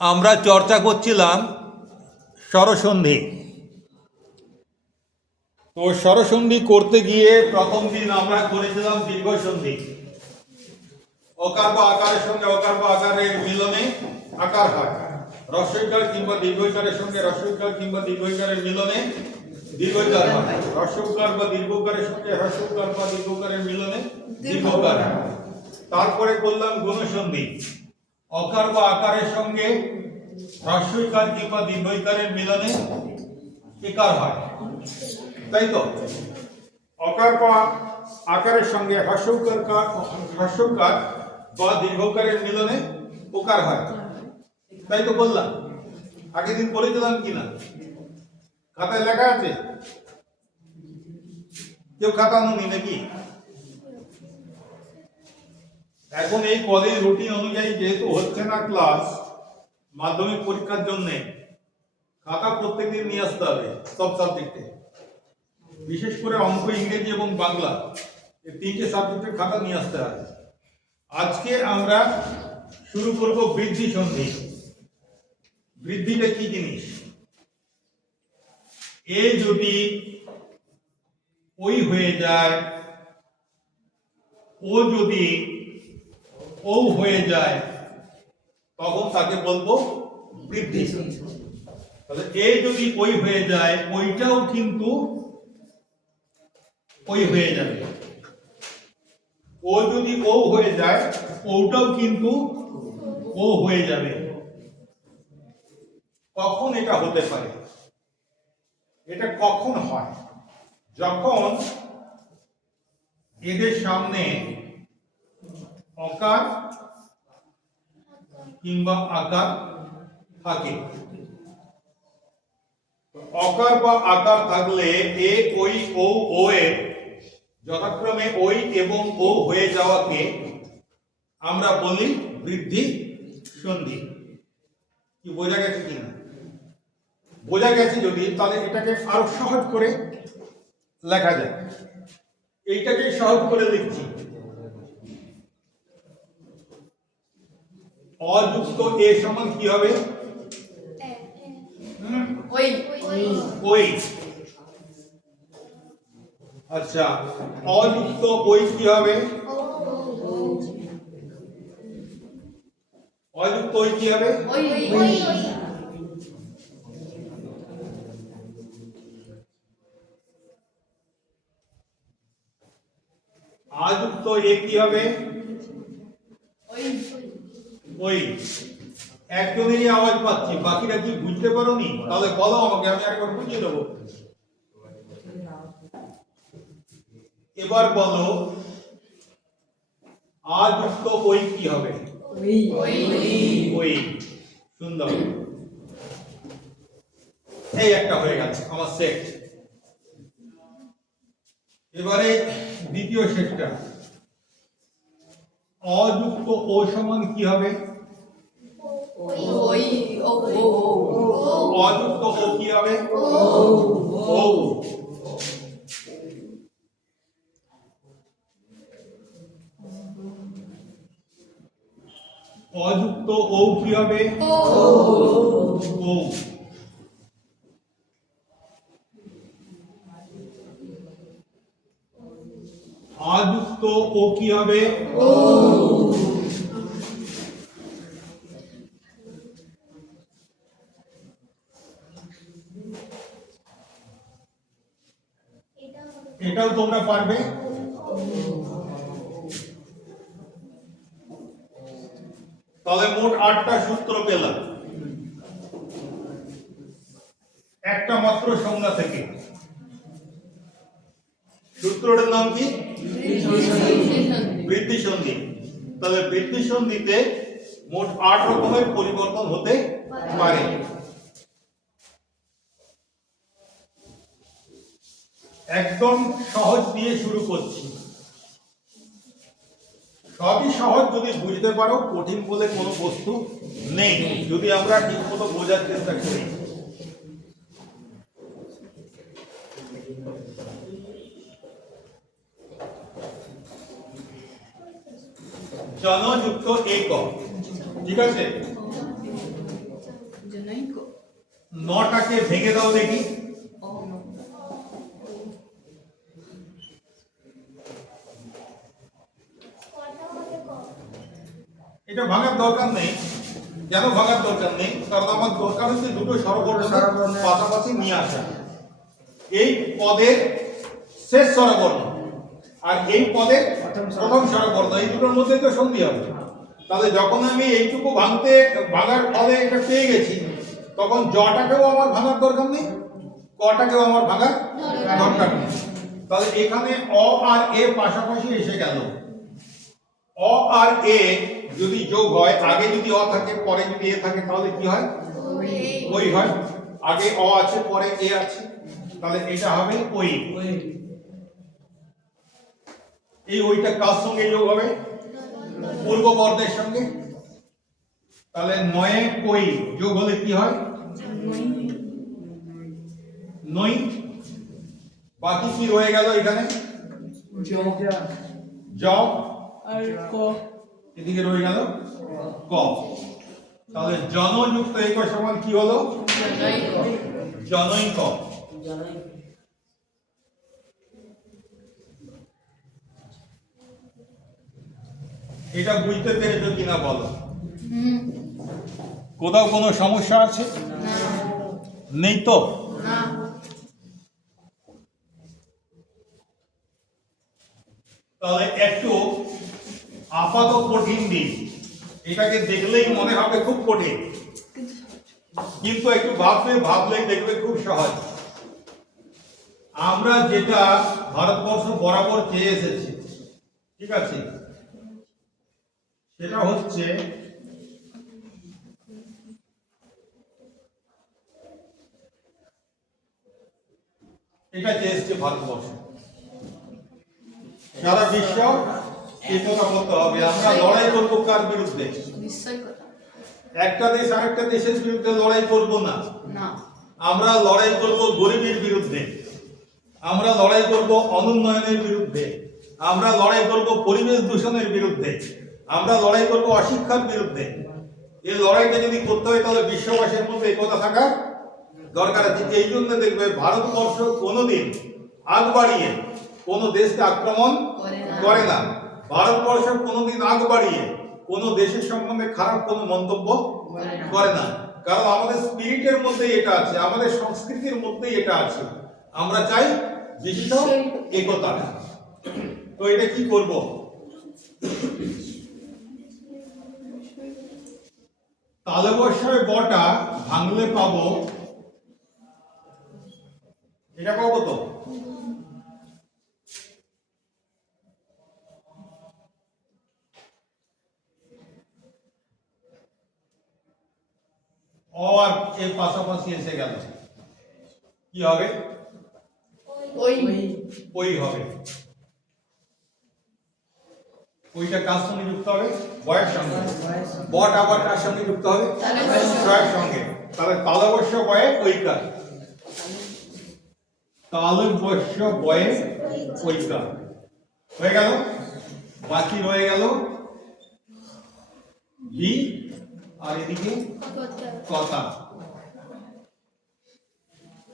আমরা চর্চা করছিলাম স্বরসন্ধি। তো স্বরসন্ধি করতে গিয়ে প্রথম দিন আমরা করেছিলাম দীর্ঘসন্ধি। অকার বা আকারের সঙ্গে অকার বা আকারের মিলনে আকার হয়। রস্বইকার কিংবা দীর্ঘকারের সঙ্গে রস্বইকার কিংবা দীর্ঘকারের মিলনে দীর্ঘইকার হয়। হ্রস্বকার বা দীর্ঘকারের সঙ্গে হ্রস্বকার বা দীর্ঘকারের মিলনে দীর্ঘকার হয়। তারপরে করলাম গুণসন্ধি। অকার বা আকারের সঙ্গে হ্রস্বইকার কিংবা দীর্ঘইকারের মিলনে একার হয়। তাই তো? অকার বা আকারের সঙ্গে হ্রস্বকার হ্রস্বকার বা দীর্ঘকারের মিলনে ওকার হয়। তাই তো বললাম। আগের দিন বলে দিলাম কিনা? খাতায় লেখা আছে। কেউ খাতা নি নাকি? এখন এই কলেজ রুটিন অনুযায়ী যেহেতু হচ্ছে না ক্লাস মাধ্যমিক পরীক্ষার জন্য খাতা প্রত্যেকদিন নিয়ে আসতে হবে সব সাবজেক্টে বিশেষ করে অঙ্ক, ইংরেজি এবং বাংলা, এই তিনটে সাবজেক্টের খাতা নিয়ে আসতে হবে। আজকে আমরা শুরু করব বৃদ্ধি সন্ধি। বৃদ্ধিটা কি জিনিস? এ যদি ওই হয়ে যায় ও যদি ও হয়ে যায়। তখন তাকে বলব, বৃদ্ধি। তাহলে এ যদি ওই হয়ে যায়, ওইটাও কিন্তু ওই হয়ে যাবে। ও যদি ও হয়ে যায়, ওটাও কিন্তু ও হয়ে যাবে। কখন এটা হতে পারে? এটা কখন হয়? যখন এদের সামনে অকার কিংবা আকার থাকে। অকার বা আকার থাকলে এ, ওই, ও ও এর যথাক্রমে ওই এবং ও হয়ে যাওয়াকে আমরা বলি বৃদ্ধি সন্ধি। কি, বোঝা গেছে কিনা বোঝা গেছে যদি, তাহলে এটাকে আরও সহজ করে লেখা যায়। এইটাকে সহজ করে লিখছি। অযুক্ত এ সমান কি হবে? ওই। ওই। আচ্ছা অযুক্ত ওই কি হবে? অযুক্ত ওই কি হবে? আযুক্ত এ কি হবে? ওই একজনেরই আওয়াজ পাচ্ছি বাকিরা কি বুঝতে পারোনি? তাহলে বলো আমাকে আমি আরেকবার বুঝিয়ে দেবো এবার বলো আযুক্ত ওই কি হবে? ওই। সুন্দর। এই একটা হয়ে গেছে আমার সেট এবারে দ্বিতীয় সেটটা অযুক্ত ও সমান কি হবে? অযুক্ত ও কি হবে? ও অযুক্ত ও। কি হবে? ও। আযুক্ত ও কি হবে? এটাও তোমরা পারবে? তাহলে মোট আটটা সূত্র পেলাম। একটা মাত্র সংজ্ঞা থেকে। সূত্রটার নাম কি? বৃদ্ধি সন্ধি। তাহলে বৃদ্ধি সন্ধিতে মোট আট রকমের পরিবর্তন হতে পারে। একদম সহজ দিয়ে শুরু করছি। সবই সহজ যদি বুঝতে পারো, কঠিন বলে কোনো বস্তু নেই। যদি আমরা ঠিক মতো বোঝার চেষ্টা করি। জনযুক্ত একক। ঠিক আছে? নটাকে ভেঙে দাও দেখি। এটা ভাঙার দরকার নেই। কেন ভাঙার দরকার নেই? কারণ আমার দরকার হচ্ছে দুটো স্বরবর্ণ। পাশাপাশি নিয়ে আসা। এই পদের শেষ স্বরবর্ণ আর এই স্বরবর্ণ। প্রথম স্বরবর্ণ এই দুটোর মধ্যে তো সন্ধি হবে। তাহলে যখন আমি এইটুকু ভাঙতে ভাঙার ফলে এটা পেয়ে গেছি তখন জটাকেও আমার ভাঙার দরকার নেই কটাকেও আমার ভাঙার দরকার নেই। তাহলে এখানে অ আর এ পাশাপাশি এসে গেল। অ আর এ যদি যোগ হয় আগে যদি অ থাকে পরে যদি এ থাকে তাহলে কি হয়? ওই। হয়। আগে অ আছে পরে এ আছে। তাহলে এটা হবে ওই। এই ওইটা কার সঙ্গে যোগ হবে? পূর্ব বর্ণের সঙ্গে। তাহলে নয়ে কই যোগ হলে কি হয়? নই বাকি কি রয়ে গেল এখানে? জ। এদিকে রয়ে গেল ক। তাহলে জনযুক্ত এক সমান কি হলো? জনৈক। এটা বুঝতে পেরেছ কিনা বলো? কোথাও কোনো সমস্যা আছে? নেই তো? তাহলে একটু আপাত কঠিন দিন। এটাকে দেখলেই মনে হবে খুব কঠিন। কিন্তু একটু ভাববে ভাবলেই দেখবে খুব সহজ। আমরা যেটা ভারতবর্ষ বরাবর চেয়ে এসেছি ঠিক আছে? সেটা হচ্ছে এটা চেয়েছে ভারতবর্ষ। সারা বিশ্ব একতা করতে হবে আমরা লড়াই করব কার বিরুদ্ধে? একটা দেশ আরেকটা দেশের বিরুদ্ধে লড়াই করব না। আমরা লড়াই করব গরিবের বিরুদ্ধে। আমরা লড়াই করব অনুন্নয়নের বিরুদ্ধে। আমরা লড়াই করব পরিবেশ দূষণের বিরুদ্ধে। আমরা লড়াই করব অশিক্ষার বিরুদ্ধে। এই লড়াইটা যদি করতে হয় তাহলে বিশ্ববাসীর মধ্যে একতা থাকা দরকার আছে। এই জন্য দেখবে ভারতবর্ষ কোনোদিন আগ বাড়িয়ে কোনো দেশকে আক্রমণ করে না। ভারতবর্ষ কোনোদিন আগ বাড়িয়ে কোনো দেশের সম্বন্ধে খারাপ কোনো মন্তব্য করে না। করে না। কারণ আমাদের স্পিরিটের মধ্যেই এটা আছে আমাদের সংস্কৃতির মধ্যেই এটা আছে। আমরা চাই বিশ্ব একতা। তো এটা কি করব? তালবস্যয় বটা ভাঙলে পাবো এটা পাবো তো আর এর পাশাপাশি এসে গেল। কি হবে? ওই। ওই হবে। ওইটা কার সঙ্গে যুক্ত হবে? বয়ের সঙ্গে। বট আবার কার সঙ্গে যুক্ত হবে। ছয়ের সঙ্গে। তাহলে তালবস্য বয়ে ঐকার তালবস্য বয়ে ঐকার হয়ে গেল? বাকি রয়ে গেল বি আর এদিকে কথা।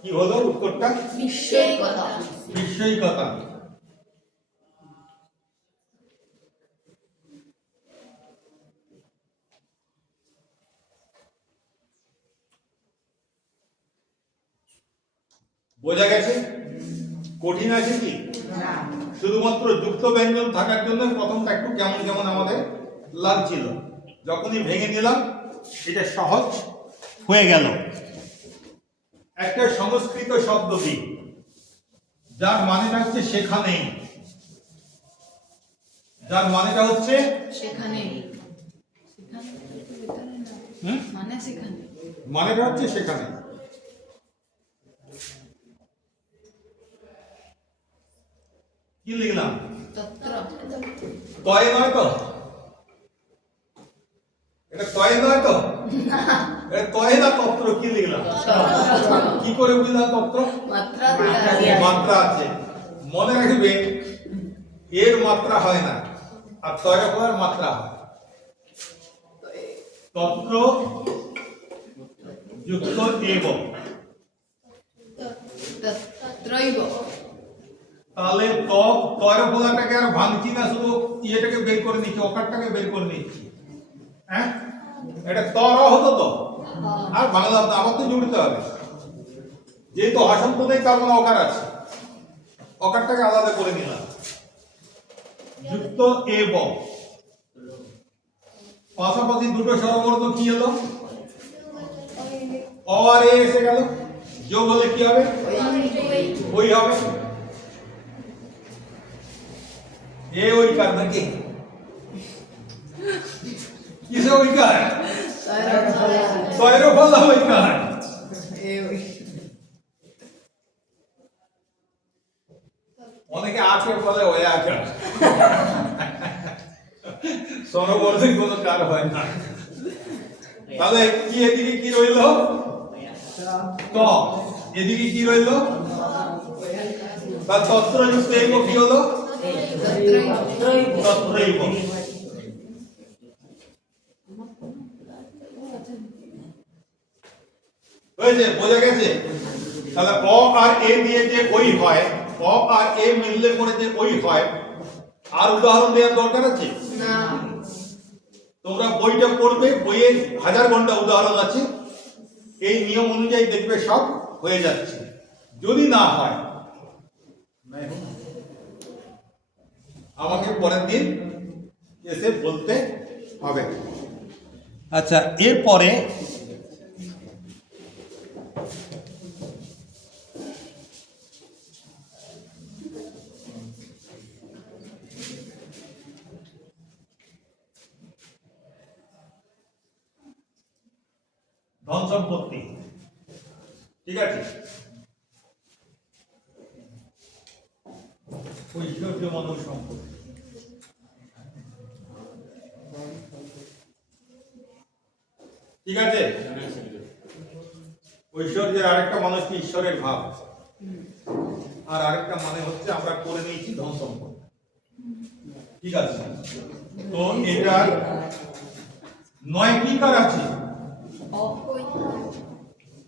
কি হলো উত্তরটা? নিশ্চয়ই কথা। নিশ্চয়ই কথা। বোঝা গেছে কঠিন আছে কি শুধুমাত্র যুক্ত ব্যঞ্জন থাকার জন্য প্রথমটা একটু কেমন কেমন আমাদের লাগছিল যখনই ভেঙে নিলাম এটা সহজ হয়ে গেল একটা সংস্কৃত শব্দ দিই যার মানেটা হচ্ছে সেখানেই যার মানেটা হচ্ছে সেখানে সেখানে ভিতরে না হুম? মানে সেখানে মানেটা হচ্ছে সেখানে কি লিখলাম? তয় নয় তো? এটা তয় নয় তো? তয় না তত্র কি লিখলাম? কি করে বুঝলাম তত্র? মাত্রা আছে। মনে রাখবে এর মাত্রা হয় না আর তয় হওয়ার মাত্রা হয়। তত্র যুক্ত এবং। তাহলে তক তয়ের পোলাটাকে আর ভাঙছি না শুধু ইয়েটাকে বের করে নিচ্ছি অকারটাকে বের করে নিচ্ছি। হ্যাঁ? এটা ত হতো তো? আর বাংলা আমার তো জুড়তে হবে। যেহেতু হাসন্ততেই তার মানে অকার আছে। অকারটাকে আলাদা করে নিলাম। যুক্ত এ ব। পাশাপাশি দুটো স্বরবর্ণ কি এলো অ আর এ এসে গেল। যোগ হলে কি হবে? ওই হবে। এ ওই কার নাকি কিসে ওই কার ছয়েরও ফল ওই কার অনেকে আখের ফলে ওই আকার সরবর্ধে কোনো কার হয় না তাহলে কি এদিকে কি রইল ত এদিকে কি রইল তাহলে তত্রযুক্ত এক কি হলো তত্রৈব হয়েছে বোঝা গেছে? তাহলে অ আর এ দিয়ে যে ওই হয় অ আর এ মিললে পরে যে ওই হয় আর উদাহরণ দেওয়ার দরকার আছে? না। তোমরা বইটা পড়বে বইয়ে হাজার ঘণ্টা উদাহরণ আছে। এই নিয়ম অনুযায়ী দেখবে সব হয়ে যাচ্ছে। যদি না হয় আমাকে পরের দিন এসে বলতে হবে। আচ্ছা এরপরে ধন সম্পত্তি। ঠিক আছে ঐশ্বর্য মানব সম্পত্তি ঠিক আছে ঐশ্বর্যের আরেকটা ঈশ্বরের ভাব আর আরেকটা মানে হচ্ছে আমরা করে নিয়েছি ধন সম্পদ। ঠিক আছে? তো এটা নয় কি কার আছে?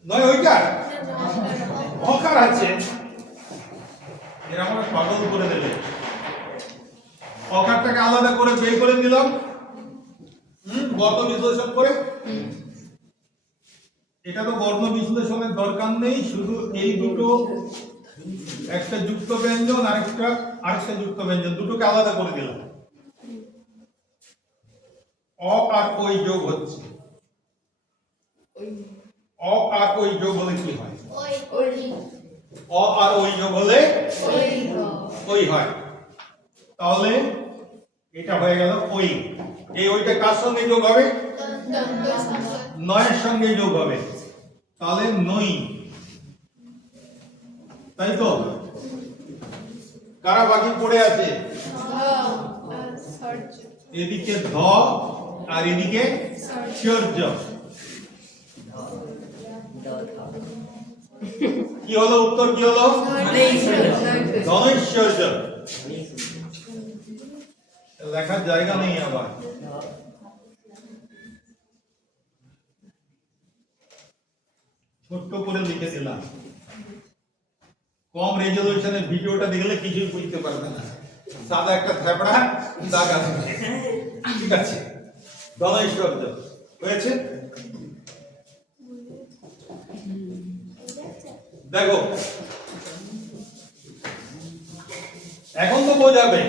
নয় ওইটার অকার আছে। এরা আমার পাগল করে দেবে। অকারটাকে আলাদা করে বের করে নিলাম। বর্ণ বিশ্লেষণ করে? এটা তো বর্ণ বিশ্লেষণের দরকার নেই, শুধু এই দুটো একটা যুক্ত ব্যঞ্জন, আরেকটা আরেকটা যুক্ত ব্যঞ্জন, দুটোকে আলাদা করে দিলাম। অ আর ওই যোগ হচ্ছে। অ আর ওই যোগ হলে কি হয়? অ আর ওই যোগ হলে ওই হয়। তাহলে এটা হয়ে গেল ওই এই ওইটা কার সঙ্গে যোগ হবে? নয়ের সঙ্গে যোগ হবে। তাহলে নই। তাই তো? কারা বাকি পড়ে আছে? এদিকে ধ আর এদিকে চর্য কি হলো? উত্তর কি হলো? ধনৈশ্বর্য লেখার জায়গা নেই আবার। ছোট্ট করে লিখে দিলাম কম রেজলিউশনে ভিডিওটা দেখলে কিছুই বুঝতে পারবে না। সাদা একটা থ্যাপড়া দাগ আছে ঠিক আছে। ধনৈশ্বর্য হয়েছে? দেখো। এখন তো বোঝাবে।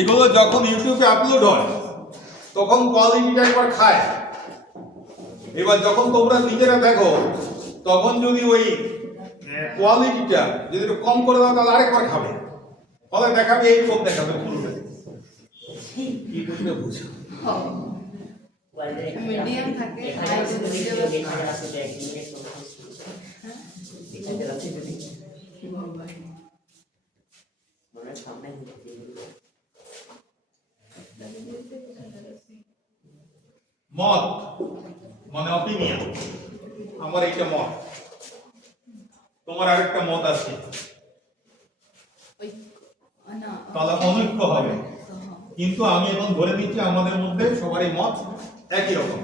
এগুলো যখন ইউটিউবে আপলোড হয়, তখন কোয়ালিটিটা একবার খায়। এবার যখন তোমরা নিজেরা দেখো তখন যদি ওই কোয়ালিটিটা যদি একটু কম করে দাও তাহলে আরেকবার খাবে। ফলে দেখাবে এইরকম দেখাবে পুরোটা কি বুঝবে বুঝো মিডিয়াম থাকে মত মানে অপিনিয়ন আমার এইটা মত। তোমার আরেকটা মত আছে। তাহলে অনৈক্য হবে। কিন্তু আমি এখন ধরে নিচ্ছি আমাদের মধ্যে সবারই মত একই রকম।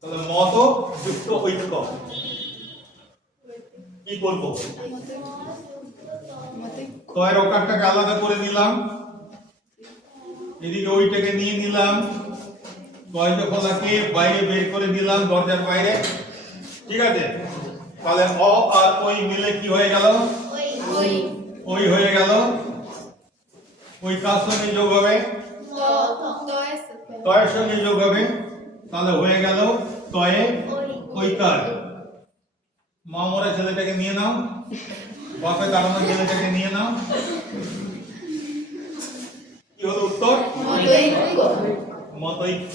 তাহলে মত যুক্ত ঐক্য। কি করব তয়ের ওকারটাকে আলাদা করে দিলাম। এদিকে ওইটাকে নিয়ে নিলাম। তয় ফলাকে বাইরে বের করে দিলাম দরজার বাইরে? ঠিক আছে? তাহলে অ আর ওই মিলে কি হয়ে গেল? ওই ওই হয়ে গেল। ওই কার সঙ্গে যোগ হবে? তয়ের সঙ্গে যোগ হবে। তাহলে হয়ে গেল তয়ে ওই কার? মা মরা ছেলেটাকে নিয়ে নাও। বাপে দাঁড়ানো ছেলেটাকে নিয়ে নাও। কি হলো উত্তর? মতৈক্য মতৈক্য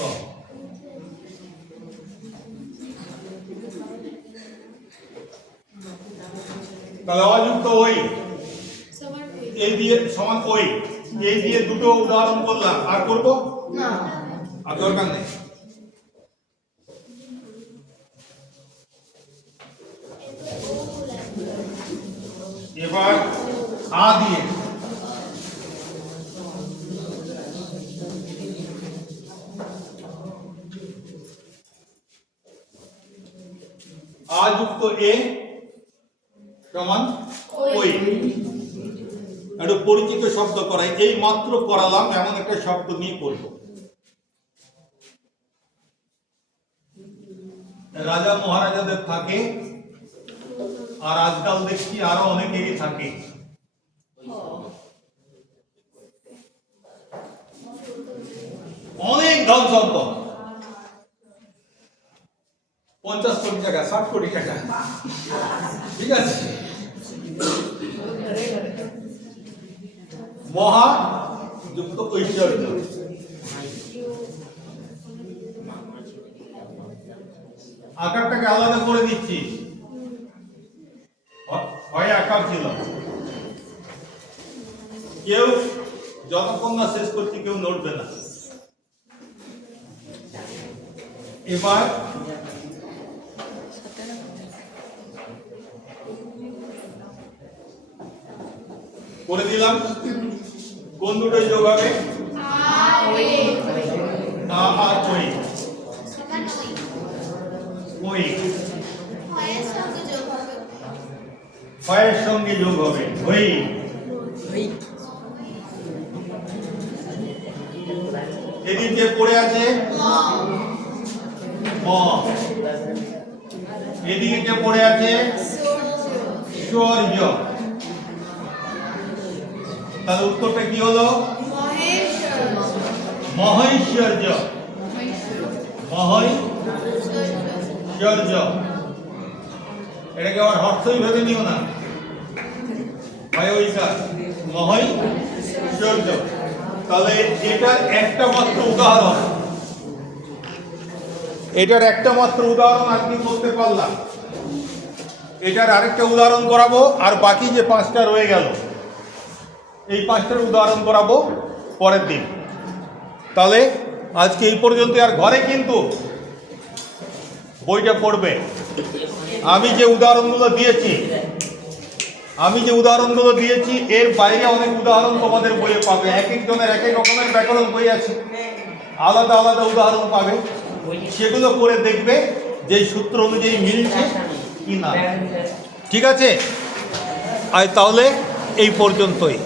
তাহলে অযুক্ত ওই এই দিয়ে সমান ওই এই দিয়ে দুটো উদাহরণ করলাম। আর করব? আর দরকার নেই। এবার আ দিয়ে। আ যুক্ত এ। সমান ওই। একটু পরিচিত শব্দ করাই। এই মাত্র করালাম এমন একটা শব্দ নিয়ে করব। রাজা মহারাজাদের থাকে আর আজকাল দেখছি আরও অনেকেরই থাকে। অনেক ধন সম্পদ। পঞ্চাশ কোটি টাকা ষাট কোটি টাকা। ঠিক আছে? মহা যুক্ত ঐশ্বর্য। আকারটাকে আলাদা করে দিচ্ছি। হয় আকার ছিল। কেউ যতক্ষণ না শেষ করছি কেউ নড়বে না। এবার করে দিলাম। কোন দুটোই যোগ হবে? আ আর ওই সঙ্গে যোগ হবে। ওই এদিকে পড়ে আছে? ম। এদিকে পড়ে আছে? সূর্য। তাহলে উত্তরটা কি হলো? মহৈশ্বর্য। মহৈশ্বর্য। এটাকে আবার হর্ষই ভেবে নিও না। ওইকার মহৈশ্বর্য। তাহলে এটার একটা মাত্র উদাহরণ। এটার একটা মাত্র উদাহরণ আজকে বলতে পারলাম। এটার আরেকটা উদাহরণ করাবো, আর বাকি যে পাঁচটা রয়ে গেল। এই পাঁচটার উদাহরণ করাবো পরের দিন। তাহলে আজকে এই পর্যন্ত আর ঘরে কিন্তু বইটা পড়বে। আমি যে উদাহরণগুলো দিয়েছি, আমি যে উদাহরণগুলো দিয়েছি, এর বাইরে অনেক উদাহরণ তোমাদের বইয়ে পাবে। এক একজনের এক এক রকমের ব্যাকরণ বই আছে। আলাদা আলাদা উদাহরণ পাবে। সেগুলো করে দেখবে যে সূত্র অনুযায়ী মিলছে কি না। ঠিক আছে? আর তাহলে এই পর্যন্তই।